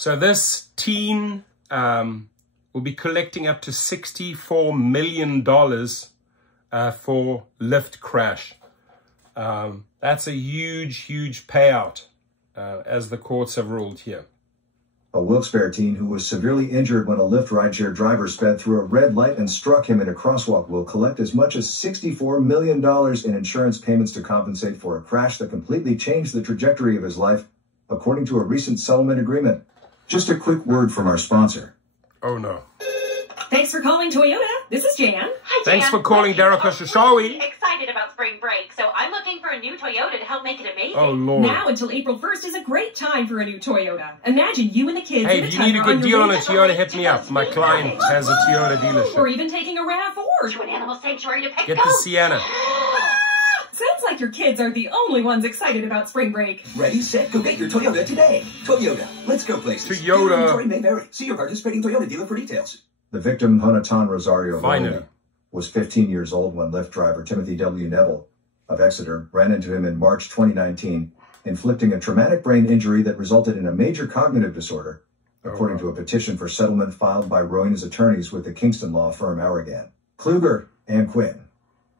So this teen will be collecting up to $64 million for Lyft crash. That's a huge payout, as the courts have ruled here. A Wilkes-Barre teen who was severely injured when a Lyft rideshare driver sped through a red light and struck him in a crosswalk will collect as much as $64 million in insurance payments to compensate for a crash that completely changed the trajectory of his life, according to a recent settlement agreement. Just a quick word from our sponsor. Oh no. Thanks for calling Toyota. This is Jan. Hi, Jan. Thanks for calling Derek Shashawi. Excited about spring break, so I'm looking for a new Toyota to help make it amazing. Oh Lord. Now until April 1st is a great time for a new Toyota. Imagine you and the kids. Hey, in if a you need a good deal on a Tundra Toyota, hit me up. My client has a Toyota dealership. or even taking a RAV4. To an animal sanctuary to pick Get the Sienna. Sounds like your kids are the only ones excited about spring break. Ready, set, go get your Toyota today. Toyota, let's go places. Toyota. Dealer inventory may vary. See your participating Toyota dealer for details. The victim, Jonathan Rosario Finally. Molina, was 15 years old when Lyft driver Timothy W. Neville of Exeter ran into him in March 2019, inflicting a traumatic brain injury that resulted in a major cognitive disorder, according to a petition for settlement filed by Rowena's attorneys with the Kingston law firm Aragan, Kluger, and Quinn.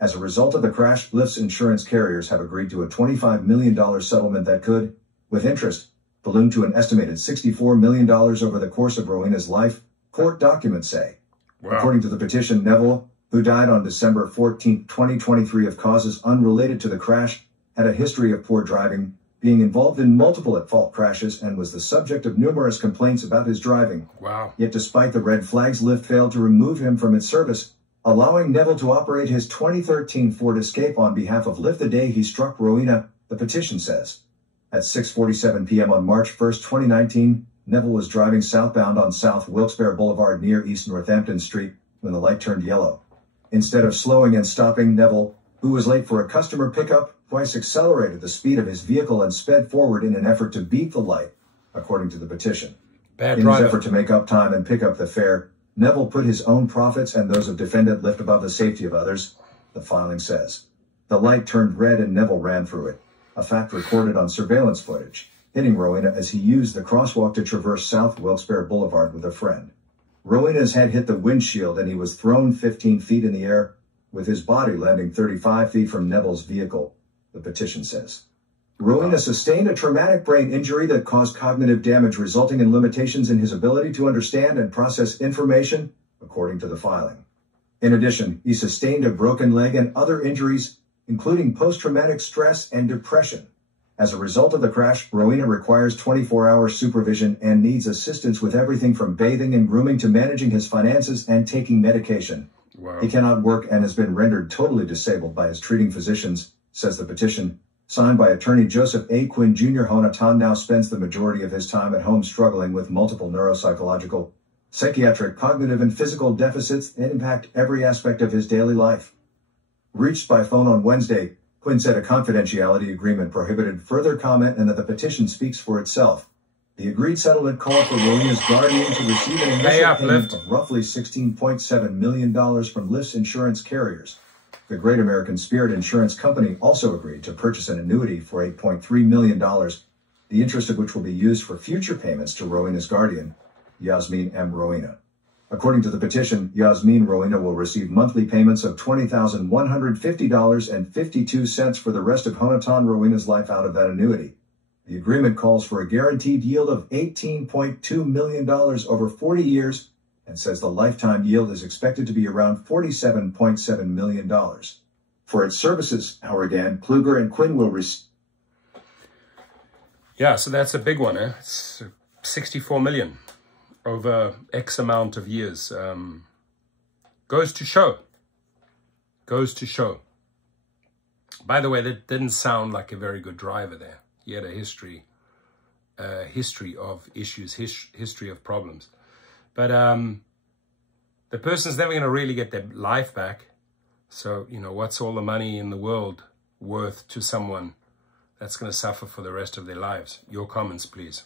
As a result of the crash, Lyft's insurance carriers have agreed to a $25 million settlement that could, with interest, balloon to an estimated $64 million over the course of Rowena's life, court documents say. Wow. According to the petition, Neville, who died on December 14, 2023 of causes unrelated to the crash, had a history of poor driving, being involved in multiple at-fault crashes, and was the subject of numerous complaints about his driving. Wow. Yet despite the red flags, Lyft failed to remove him from its service, allowing Neville to operate his 2013 Ford Escape on behalf of Lyft the day he struck Rowena, the petition says. At 6:47 p.m. on March 1, 2019, Neville was driving southbound on South Wilkes-Barre Boulevard near East Northampton Street when the light turned yellow. Instead of slowing and stopping, Neville, who was late for a customer pickup, twice accelerated the speed of his vehicle and sped forward in an effort to beat the light, according to the petition. Bad In driver. his effort to make up time and pick up the fare, Neville put his own profits and those of defendant Lyft above the safety of others, the filing says. The light turned red and Neville ran through it, a fact recorded on surveillance footage, hitting Rowena as he used the crosswalk to traverse South Wilkes-Barre Boulevard with a friend. Rowena's head hit the windshield and he was thrown 15 feet in the air, with his body landing 35 feet from Neville's vehicle, the petition says. Rowena sustained a traumatic brain injury that caused cognitive damage, resulting in limitations in his ability to understand and process information, according to the filing. In addition, he sustained a broken leg and other injuries, including post-traumatic stress and depression. As a result of the crash, Rowena requires 24-hour supervision and needs assistance with everything from bathing and grooming to managing his finances and taking medication. Wow. He cannot work and has been rendered totally disabled by his treating physicians, says the petition, signed by attorney Joseph A. Quinn Jr. Jonathan now spends the majority of his time at home struggling with multiple neuropsychological, psychiatric, cognitive, and physical deficits that impact every aspect of his daily life. Reached by phone on Wednesday, Quinn said a confidentiality agreement prohibited further comment and that the petition speaks for itself. The agreed settlement called for Rowena's guardian to receive an initial payment of roughly $16.7 million from Lyft's insurance carriers. The Great American Spirit Insurance Company also agreed to purchase an annuity for $8.3 million, the interest of which will be used for future payments to Rowena's guardian, Yasmin M. Rowena. According to the petition, Yasmin Rowena will receive monthly payments of $20,150.52 for the rest of Jonathan Rowena's life out of that annuity. The agreement calls for a guaranteed yield of $18.2 million over 40 years and says the lifetime yield is expected to be around $47.7 million. For its services, Aragan, Kluger, and Quinn will receive. Yeah, so that's a big one, eh? It's 64 million over X amount of years. Goes to show. Goes to show. By the way, that didn't sound like a very good driver there. He had a history of issues, history of problems. But the person's never going to really get their life back. So, you know, what's all the money in the world worth to someone that's going to suffer for the rest of their lives? Your comments, please.